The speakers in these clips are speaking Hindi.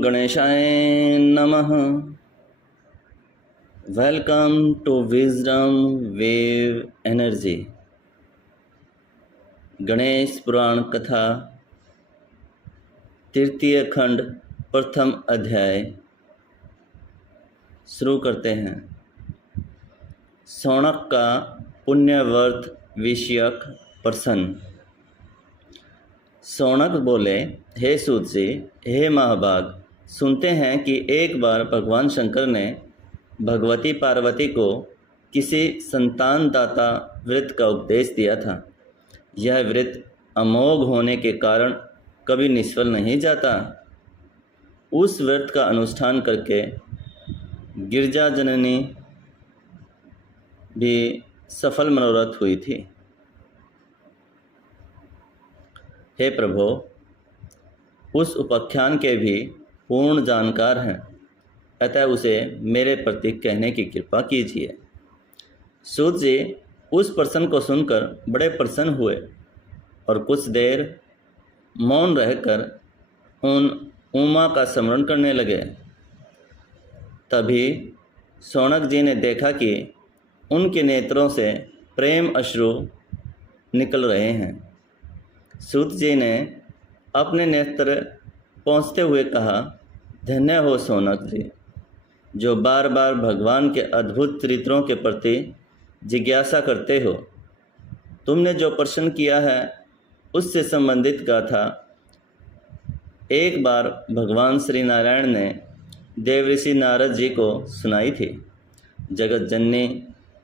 गणेशाय नमः। Welcome to wisdom wave energy. Ganesh Purana कथा तृतीय खंड प्रथम अध्याय शुरू करते हैं। शौनक का पुण्यव्रत विषयक प्रश्न। शौनक बोले, हे सूत जी, हे महाभाग, सुनते हैं कि एक बार भगवान शंकर ने भगवती पार्वती को किसी संतानदाता व्रत का उपदेश दिया था। यह व्रत अमोघ होने के कारण कभी निष्फल नहीं जाता। उस व्रत का अनुष्ठान करके गिरजा जननी भी सफल मनोरथ हुई थी। हे प्रभो, उस उपाख्यान के भी पूर्ण जानकार हैं, अतः उसे मेरे प्रति कहने की कृपा कीजिए। सूत जी उस प्रश्न को सुनकर बड़े प्रसन्न हुए और कुछ देर मौन रहकर उन उमा का स्मरण करने लगे। तभी शौनक जी ने देखा कि उनके नेत्रों से प्रेम अश्रु निकल रहे हैं। सूत जी ने अपने नेत्र पहुँचते हुए कहा, धन्य हो शौनक जी, जो बार बार भगवान के अद्भुत चरित्रों के प्रति जिज्ञासा करते हो। तुमने जो प्रश्न किया है उससे संबंधित गाथा एक बार भगवान श्री नारायण ने देवऋषि नारद जी को सुनाई थी। जगत जननी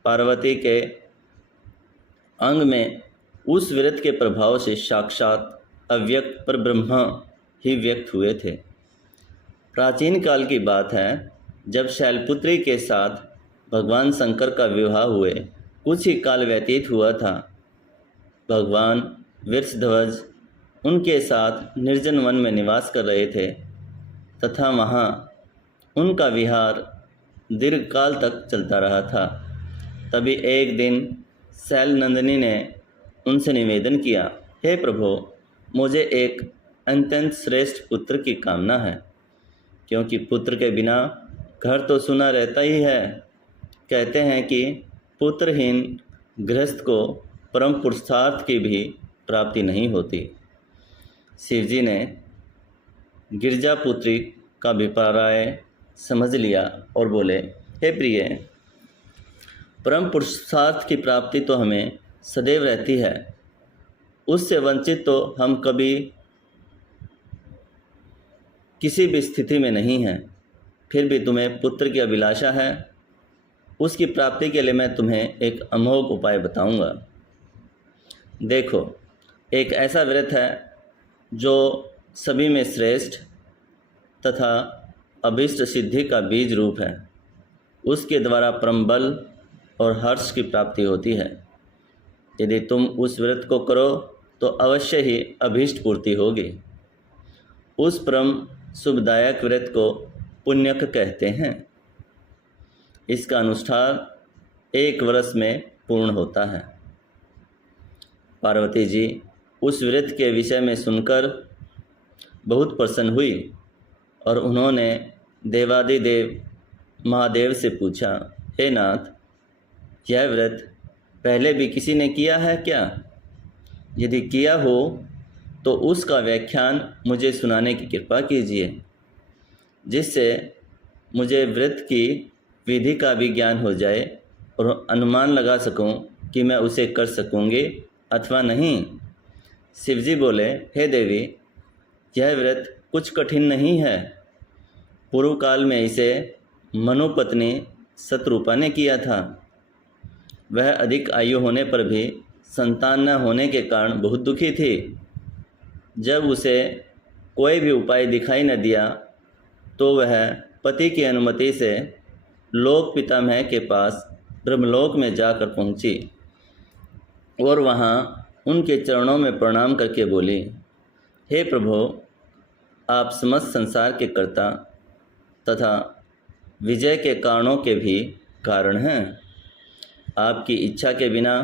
पार्वती के अंग में उस व्रत के प्रभाव से साक्षात अव्यक्त पर ब्रह्मा ही व्यक्त हुए थे। प्राचीन काल की बात है, जब शैलपुत्री के साथ भगवान शंकर का विवाह हुए कुछ ही काल व्यतीत हुआ था। भगवान वृषध्वज उनके साथ निर्जन वन में निवास कर रहे थे तथा वहाँ उनका विहार दीर्घकाल तक चलता रहा था। तभी एक दिन शैल नंदिनी ने उनसे निवेदन किया, हे प्रभु, मुझे एक अत्यंत श्रेष्ठ पुत्र की कामना है, क्योंकि पुत्र के बिना घर तो सुना रहता ही है। कहते हैं कि पुत्रहीन गृहस्थ को परम पुरुषार्थ की भी प्राप्ति नहीं होती। शिवजी ने गिरजापुत्री का अभिप्राय समझ लिया और बोले, हे प्रिय, परम पुरुषार्थ की प्राप्ति तो हमें सदैव रहती है, उससे वंचित तो हम कभी किसी भी स्थिति में नहीं हैं। फिर भी तुम्हें पुत्र की अभिलाषा है, उसकी प्राप्ति के लिए मैं तुम्हें एक अमोघ उपाय बताऊंगा। देखो, एक ऐसा व्रत है जो सभी में श्रेष्ठ तथा अभीष्ट सिद्धि का बीज रूप है। उसके द्वारा परम बल और हर्ष की प्राप्ति होती है। यदि तुम उस व्रत को करो तो अवश्य ही अभीष्ट पूर्ति होगी। उस परम शुभदायक व्रत को पुण्यक कहते हैं। इसका अनुष्ठान 1 वर्ष में पूर्ण होता है। पार्वती जी उस व्रत के विषय में सुनकर बहुत प्रसन्न हुई और उन्होंने देवादिदेव महादेव से पूछा, हे नाथ, यह व्रत पहले भी किसी ने किया है क्या? यदि किया हो तो उसका व्याख्यान मुझे सुनाने की कृपा कीजिए, जिससे मुझे व्रत की विधि का भी ज्ञान हो जाए और अनुमान लगा सकूं कि मैं उसे कर सकूंगी अथवा नहीं। शिवजी बोले, हे देवी, यह व्रत कुछ कठिन नहीं है। पूर्व काल में इसे मनुपत्नी शतरूपा ने किया था। वह अधिक आयु होने पर भी संतान न होने के कारण बहुत दुखी थी। जब उसे कोई भी उपाय दिखाई न दिया तो वह पति की अनुमति से लोक पितामह के पास ब्रह्मलोक में जाकर पहुंची और वहां उनके चरणों में प्रणाम करके बोली, हे प्रभु, आप समस्त संसार के कर्ता तथा विजय के कारणों के भी कारण हैं। आपकी इच्छा के बिना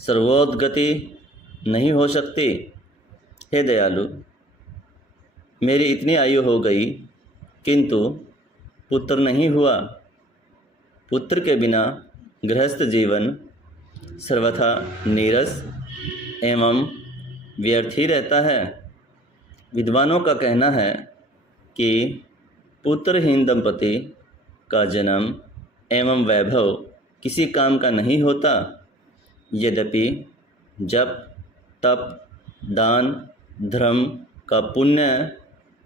सर्वोद्गति नहीं हो सकती। हे दयालु, मेरी इतनी आयु हो गई किंतु पुत्र नहीं हुआ। पुत्र के बिना गृहस्थ जीवन सर्वथा नीरस एवं व्यर्थ ही रहता है। विद्वानों का कहना है कि पुत्रहीन दंपति का जन्म एवं वैभव किसी काम का नहीं होता। यद्यपि जप तप दान धर्म का पुण्य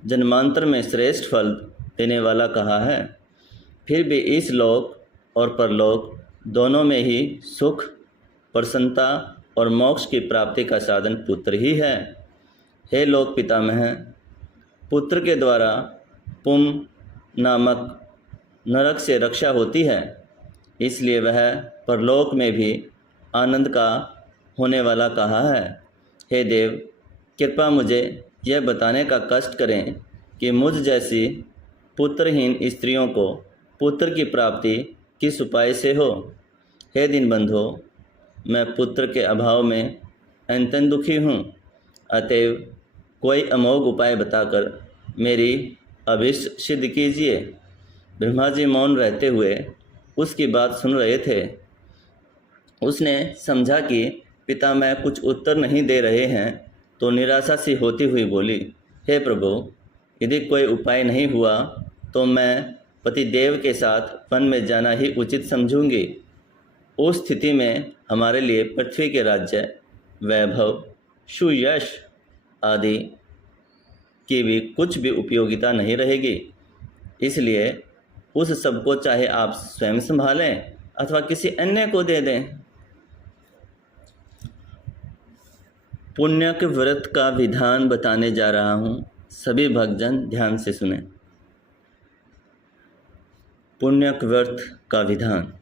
जन्मांतर में श्रेष्ठ फल देने वाला कहा है, फिर भी इस लोक और परलोक दोनों में ही सुख प्रसन्नता और मोक्ष की प्राप्ति का साधन पुत्र ही है। हे लोक पितामह, पुत्र के द्वारा पुम नामक नरक से रक्षा होती है, इसलिए वह परलोक में भी आनंद का होने वाला कहा है। हे देव, कृपा मुझे यह बताने का कष्ट करें कि मुझ जैसी पुत्रहीन स्त्रियों को पुत्र की प्राप्ति किस उपाय से हो। हे दीनबंधो, मैं पुत्र के अभाव में अत्यंत दुखी हूँ, अतएव कोई अमोघ उपाय बताकर मेरी अभिष्ट सिद्ध कीजिए। ब्रह्मा जी मौन रहते हुए उसकी बात सुन रहे थे। उसने समझा कि पितामह कुछ उत्तर नहीं दे रहे हैं, तो निराशा सी होती हुई बोली, हे प्रभु, यदि कोई उपाय नहीं हुआ तो मैं पतिदेव के साथ वन में जाना ही उचित समझूंगी। उस स्थिति में हमारे लिए पृथ्वी के राज्य, वैभव, सुयश आदि की भी कुछ भी उपयोगिता नहीं रहेगी। इसलिए उस सब को चाहे आप स्वयं संभालें अथवा किसी अन्य को दे दें। पुण्यक व्रत का विधान बताने जा रहा हूँ, सभी भक्तजन ध्यान से सुने। पुण्यक व्रत का विधान।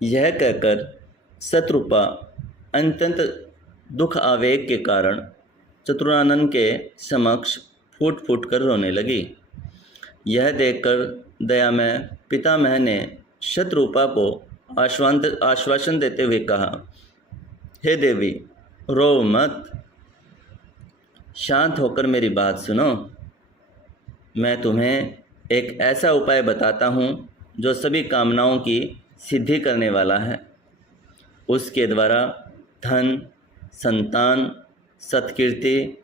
यह कहकर शत्रुपा अत्यंत दुख आवेग के कारण चतुरानन के समक्ष फूट फूट कर रोने लगी। यह देखकर दयामय पितामह ने शत्रुपा को आश्वासन देते हुए कहा, हे देवी, रो मत, शांत होकर मेरी बात सुनो। मैं तुम्हें एक ऐसा उपाय बताता हूँ जो सभी कामनाओं की सिद्धि करने वाला है। उसके द्वारा धन, संतान, सत्कीर्ति,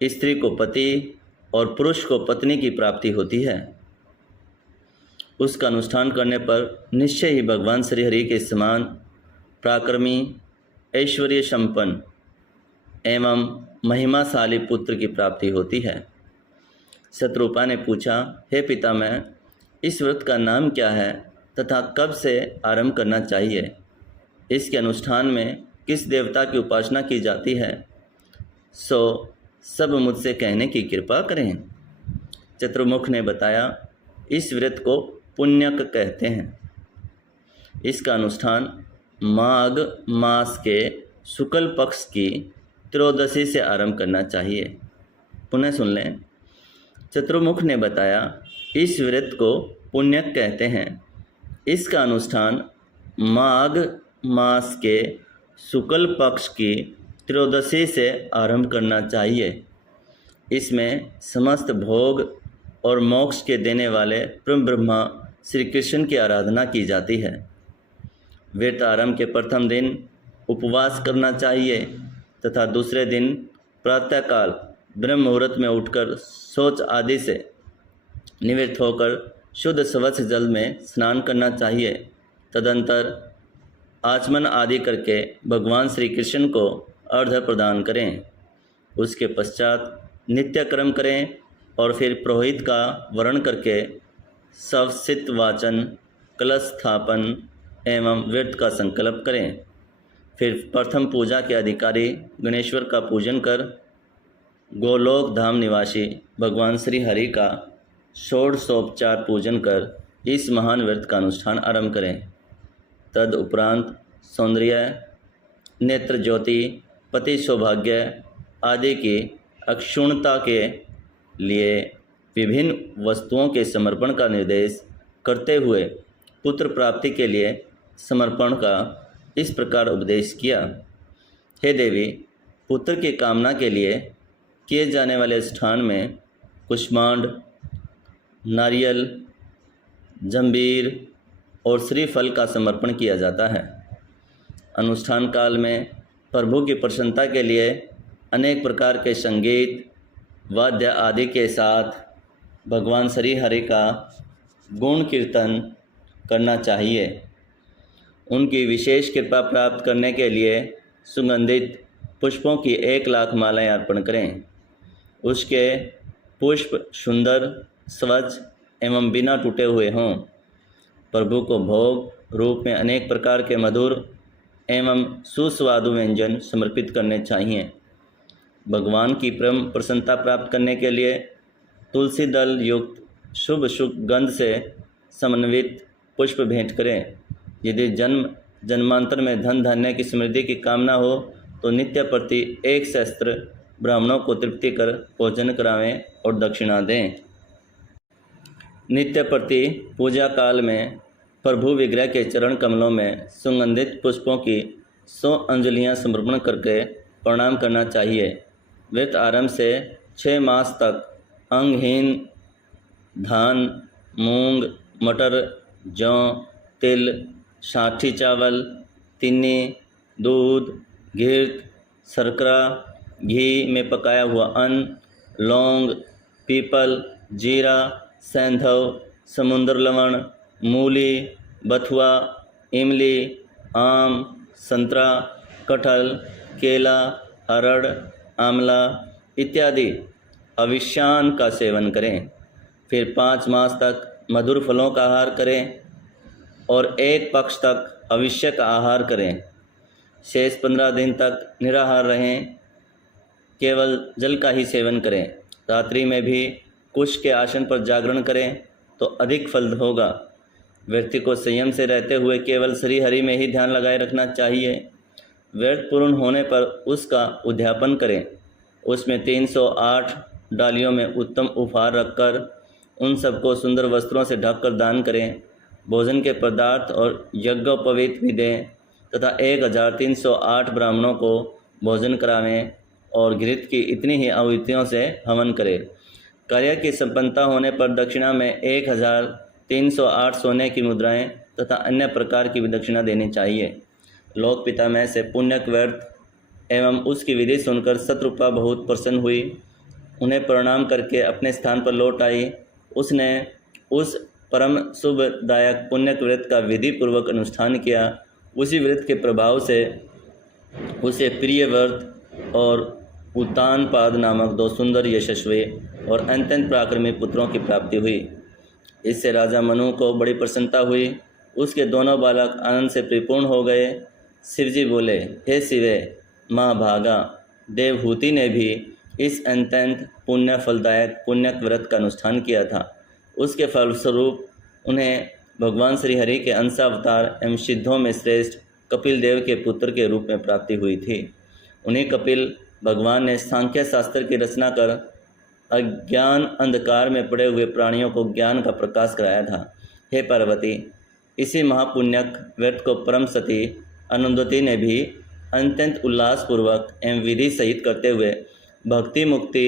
स्त्री को पति और पुरुष को पत्नी की प्राप्ति होती है। उसका अनुष्ठान करने पर निश्चय ही भगवान श्री हरि के समान पराक्रमी, ऐश्वर्य संपन्न एवं महिमाशाली पुत्र की प्राप्ति होती है। शत्रुपा ने पूछा, हे पितामह, इस व्रत का नाम क्या है तथा कब से आरंभ करना चाहिए? इसके अनुष्ठान में किस देवता की उपासना की जाती है? सो सब मुझसे कहने की कृपा करें। चतुर्मुख ने बताया, इस व्रत को पुण्यक कहते हैं। इसका अनुष्ठान माघ मास के शुक्ल पक्ष की त्रयोदशी से आरंभ करना चाहिए। पुनः सुन लें। चतुर्मुख ने बताया, इस व्रत को पुण्यक कहते हैं। इसका अनुष्ठान माघ मास के शुक्ल पक्ष की त्रयोदशी से आरंभ करना चाहिए। इसमें समस्त भोग और मोक्ष के देने वाले परम ब्रह्मा श्री कृष्ण की आराधना की जाती है। व्रत आरंभ के प्रथम दिन उपवास करना चाहिए तथा दूसरे दिन प्रातःकाल ब्रह्म मुहूर्त में उठकर शौच आदि से निवृत्त होकर शुद्ध स्वच्छ जल में स्नान करना चाहिए। तदंतर आचमन आदि करके भगवान श्री कृष्ण को अर्घ्य प्रदान करें। उसके पश्चात नित्य कर्म करें और फिर पुरोहित का वर्ण करके सवसित वाचन, कलश स्थापन एवं व्रत का संकल्प करें। फिर प्रथम पूजा के अधिकारी गणेश्वर का पूजन कर गोलोक धाम निवासी भगवान श्री हरि का षोडशोपचार पूजन कर इस महान व्रत का अनुष्ठान आरंभ करें। तद उपरांत सौंदर्य, नेत्र ज्योति, पति सौभाग्य आदि की अक्षुण्णता के लिए विभिन्न वस्तुओं के समर्पण का निर्देश करते हुए पुत्र प्राप्ति के लिए समर्पण का इस प्रकार उपदेश किया। हे देवी, पुत्र की कामना के लिए किए जाने वाले स्थान में कुष्मांड, नारियल, जंबीर और श्रीफल का समर्पण किया जाता है। अनुष्ठान काल में प्रभु की प्रसन्नता के लिए अनेक प्रकार के संगीत, वाद्य आदि के साथ भगवान श्री हरि का गुण कीर्तन करना चाहिए। उनकी विशेष कृपा प्राप्त करने के लिए सुगंधित पुष्पों की 1,00,000 मालाएं अर्पण करें। उसके पुष्प सुंदर, स्वच्छ एवं बिना टूटे हुए हों। प्रभु को भोग रूप में अनेक प्रकार के मधुर एवं सुस्वादु व्यंजन समर्पित करने चाहिए। भगवान की परम प्रसन्नता प्राप्त करने के लिए तुलसी दल युक्त शुभ सुगंध से समन्वित पुष्प भेंट करें। यदि जन्मांतर में धन धान्य की समृद्धि की कामना हो तो नित्य प्रति 1 सहस्त्र ब्राह्मणों को तृप्ति कर भोजन करावें और दक्षिणा दें। नित्य प्रति पूजा काल में प्रभु विग्रह के चरण कमलों में सुगंधित पुष्पों की 100 अंजलियां समर्पण करके प्रणाम करना चाहिए। व्रत आरंभ से 6 मास तक अंगहीन धान, मूंग, मटर, जौ, तिल, साठी चावल, तिन्नी, दूध, घृत, शर्करा, घी में पकाया हुआ अन्न, लौंग, पीपल, जीरा, सैंधव, समुद्र लवण, मूली, बथुआ, इमली, आम, संतरा, कटहल, केला, हरड़, आंवला इत्यादि अविशान का सेवन करें। फिर 5 मास तक मधुर फलों का आहार करें और 1 पक्ष तक अविश्य का आहार करें। शेष 15 दिन तक निराहार रहें, केवल जल का ही सेवन करें। रात्रि में भी कुश के आसन पर जागरण करें तो अधिक फल होगा। व्यक्ति को संयम से रहते हुए केवल श्री हरि में ही ध्यान लगाए रखना चाहिए। व्रत पूर्ण होने पर उसका उद्यापन करें। उसमें 308 डालियों में उत्तम उपहार रखकर उन सबको सुंदर वस्त्रों से ढककर दान करें। भोजन के पदार्थ और यज्ञोपवीत भी दें तथा 1308 ब्राह्मणों को भोजन करावें और घृत की इतनी ही आहुतियों से हवन करें। कार्य की संपन्नता होने पर दक्षिणा में 1308 सोने की मुद्राएं तथा अन्य प्रकार की भी दक्षिणा देनी चाहिए। लोक पितामह से पुण्यक व्रत एवं उसकी विधि सुनकर शत्रुपा बहुत प्रसन्न हुई। उन्हें प्रणाम करके अपने स्थान पर लौट आई। उसने उस परम शुभदायक पुण्यक व्रत का विधि पूर्वक अनुष्ठान किया। उसी व्रत के प्रभाव से उसे प्रिय व्रत और उत्तानपाद नामक 2 सुंदर, यशस्वी और अत्यंत पराक्रमी पुत्रों की प्राप्ति हुई। इससे राजा मनु को बड़ी प्रसन्नता हुई। उसके दोनों बालक आनंद से परिपूर्ण हो गए। शिवजी बोले, हे शिवे, महाभागा, देवहूति ने भी इस अत्यंत पुण्य फलदायक पुण्यक व्रत का अनुष्ठान किया था। उसके फलस्वरूप उन्हें भगवान श्री हरि के अंशावतार एवं सिद्धों में श्रेष्ठ कपिल देव के पुत्र के रूप में प्राप्ति हुई थी। उन्हीं कपिल भगवान ने सांख्य शास्त्र की रचना कर अज्ञान अंधकार में पड़े हुए प्राणियों को ज्ञान का प्रकाश कराया था। हे पार्वती, इसी महापुण्यक व्रत को परम सती अनंदवती ने भी अत्यंत उल्लासपूर्वक एवं विधि सहित करते हुए भक्ति मुक्ति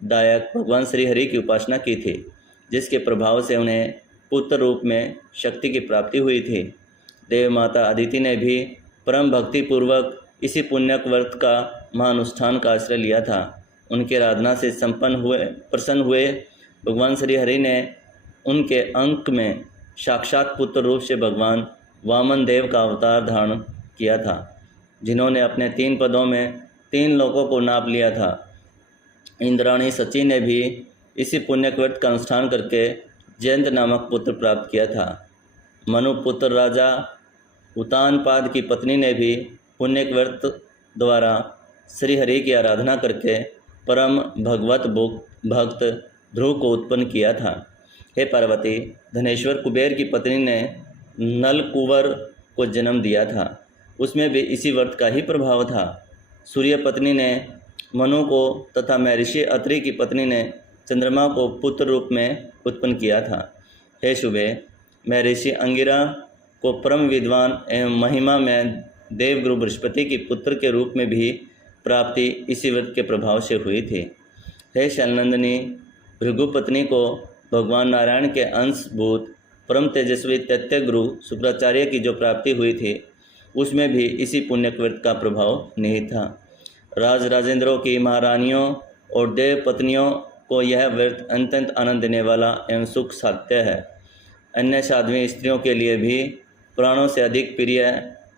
दायक भगवान श्री हरि की उपासना की थी, जिसके प्रभाव से उन्हें पुत्र रूप में शक्ति की प्राप्ति हुई थी। देव माता अदिति ने भी परम भक्ति पूर्वक इसी पुण्यक व्रत का महानुष्ठान का आश्रय लिया था। उनके आराधना से प्रसन्न हुए भगवान श्री हरि ने उनके अंक में साक्षात पुत्र रूप से भगवान वामन देव का अवतार धारण किया था, जिन्होंने अपने 3 पदों में 3 लोकों को नाप लिया था। इंद्राणी सची ने भी इसी पुण्यक व्रत का अनुष्ठान करके जयंत नामक पुत्र प्राप्त किया था। मनुपुत्र राजा उत्तानपाद की पत्नी ने भी पुण्यक व्रत द्वारा श्री हरि की आराधना करके परम भगवत भक्त ध्रुव को उत्पन्न किया था। हे पार्वती, धनेश्वर कुबेर की पत्नी ने नल कुंवर को जन्म दिया था। उसमें भी इसी व्रत का ही प्रभाव था। सूर्य पत्नी ने मनु को तथा महर्षि अत्रि की पत्नी ने चंद्रमा को पुत्र रूप में उत्पन्न किया था। हे शुभे, महर्षि अंगिरा को परम विद्वान एवं महिमा में देवगुरु बृहस्पति की पुत्र के रूप में भी प्राप्ति इसी व्रत के प्रभाव से हुई थी। हे शैलनंदिनी, भृगुपत्नी को भगवान नारायण के अंशभूत परम तेजस्वी तैत्य गुरु शुक्राचार्य की जो प्राप्ति हुई थी उसमें भी इसी पुण्यक व्रत का प्रभाव निहित था। राज राजेंद्रों की महारानियों और देव पत्नियों को यह व्रत अत्यंत आनंद देने वाला एवं सुख साध्य है। अन्य साध्वी स्त्रियों के लिए भी प्राणों से अधिक प्रिय,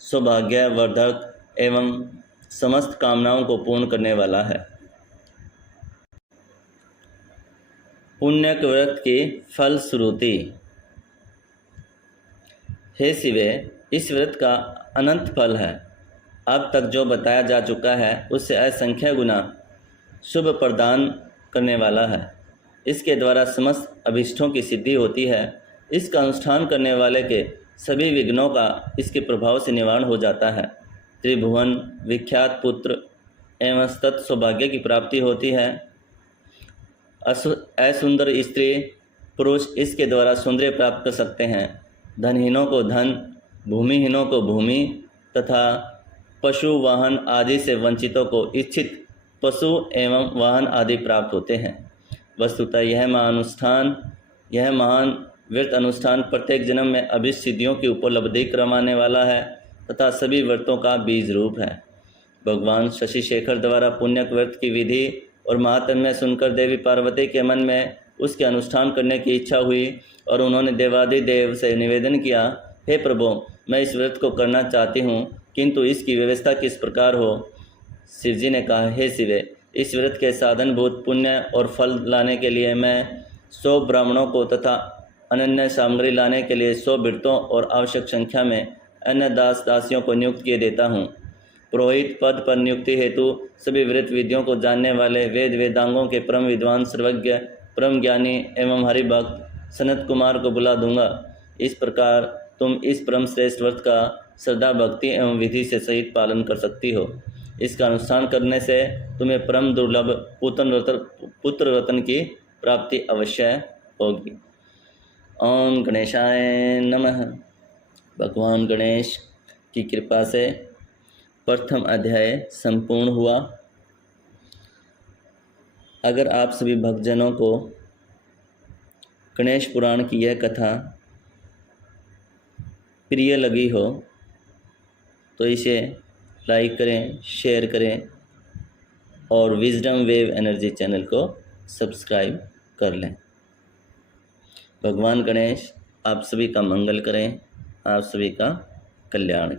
सौभाग्यवर्धक एवं समस्त कामनाओं को पूर्ण करने वाला है। पुण्यक व्रत की फलश्रुति। हे शिवे, इस व्रत का अनंत फल है। अब तक जो बताया जा चुका है उससे असंख्य गुना शुभ प्रदान करने वाला है। इसके द्वारा समस्त अभीष्टों की सिद्धि होती है। इसका अनुष्ठान करने वाले के सभी विघ्नों का इसके प्रभाव से निवारण हो जाता है। त्रिभुवन विख्यात पुत्र एवं सतत सौभाग्य की प्राप्ति होती है। असुंदर स्त्री पुरुष इसके द्वारा सौंदर्य प्राप्त कर सकते हैं। धनहीनों को धन, भूमिहीनों को भूमि तथा पशु वाहन आदि से वंचितों को इच्छित पशु एवं वाहन आदि प्राप्त होते हैं। वस्तुतः यह महान व्रत अनुष्ठान प्रत्येक जन्म में अभीष्ट सिद्धियों की उपलब्धि करवाने वाला है तथा सभी व्रतों का बीज रूप है। भगवान शशि शेखर द्वारा पुण्यक व्रत की विधि और महात्म्य सुनकर देवी पार्वती के मन में उसके अनुष्ठान करने की इच्छा हुई और उन्होंने देवादिदेव से निवेदन किया, हे प्रभु, मैं इस व्रत को करना चाहती हूँ, किंतु इसकी व्यवस्था किस प्रकार हो। शिवजी ने कहा, हे शिवे, इस व्रत के साधनभूत पुण्य और फल लाने के लिए मैं 100 ब्राह्मणों को तथा अनन्य सामग्री लाने के लिए 100 भृत्यों और आवश्यक संख्या में अन्य दास दासियों को नियुक्त किए देता हूँ। पुरोहित पद पर नियुक्ति हेतु सभी व्रत विधियों को जानने वाले वेद वेदांगों के परम विद्वान, सर्वज्ञ, परम ज्ञानी एवं हरिभक्त सनत कुमार को बुला दूंगा। इस प्रकार तुम इस परम श्रेष्ठ व्रत का श्रद्धा, भक्ति एवं विधि से सहित पालन कर सकती हो। इसका अनुष्ठान करने से तुम्हें परम दुर्लभ पुत्र रत्न की प्राप्ति अवश्य होगी। ओम गणेशाय नमः। भगवान गणेश की कृपा से प्रथम अध्याय संपूर्ण हुआ। अगर आप सभी भक्तजनों को गणेश पुराण की यह कथा प्रिय लगी हो तो इसे लाइक करें, शेयर करें और विजडम वेव एनर्जी चैनल को सब्सक्राइब कर लें। भगवान गणेश आप सभी का मंगल करें, आप सभी का कल्याण।